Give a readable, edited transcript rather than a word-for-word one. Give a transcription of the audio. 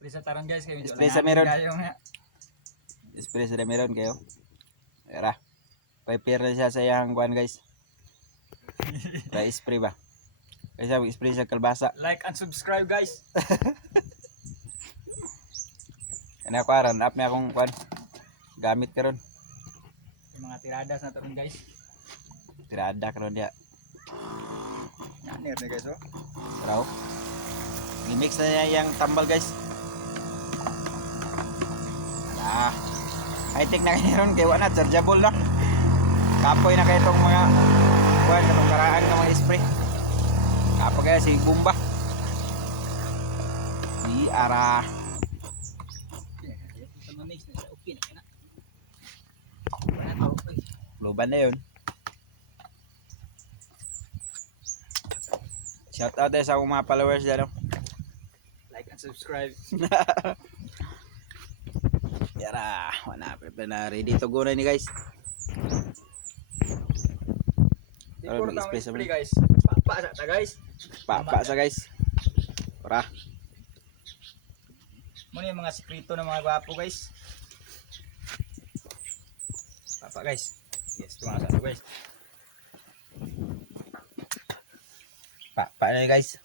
Spray sa taron guys kayo. Spray sa meron. Nga. Spray sa meron kayo. Tara. Prepare na siya sa iyang kuan guys. Para spray ba? Kaya spray sa kalbasa. Like and subscribe guys. Kaya ako aran up na akong kuan. Gamit karon. Yung mga tiradas na taron guys. Tirada karon dia. Nanir na guys oh. Raw. I-mix na niya yung tambal guys. Ah. High-tech na kayo ron. Kaya wala, chargeable na. Kapoy na kayo itong mga kuwan, itong karaan ng mga spray. Kapoy kaya si Bumba. Di ara. Sa mamix na siya. Okay na kaya na. Wala na okay. Luban na yun. Shout out sa akong mga followers dyan. Like and subscribe. Yara, wala pa na ready to go na ni guys. Di puro tang mag-spray sa spray mga- guys. Papa sa ta guys. Pa sa guys. Para. Muna yung mga sikreto ng mga gwapo guys. Papa guys. Yes, tumasa to guys. Pa na guys.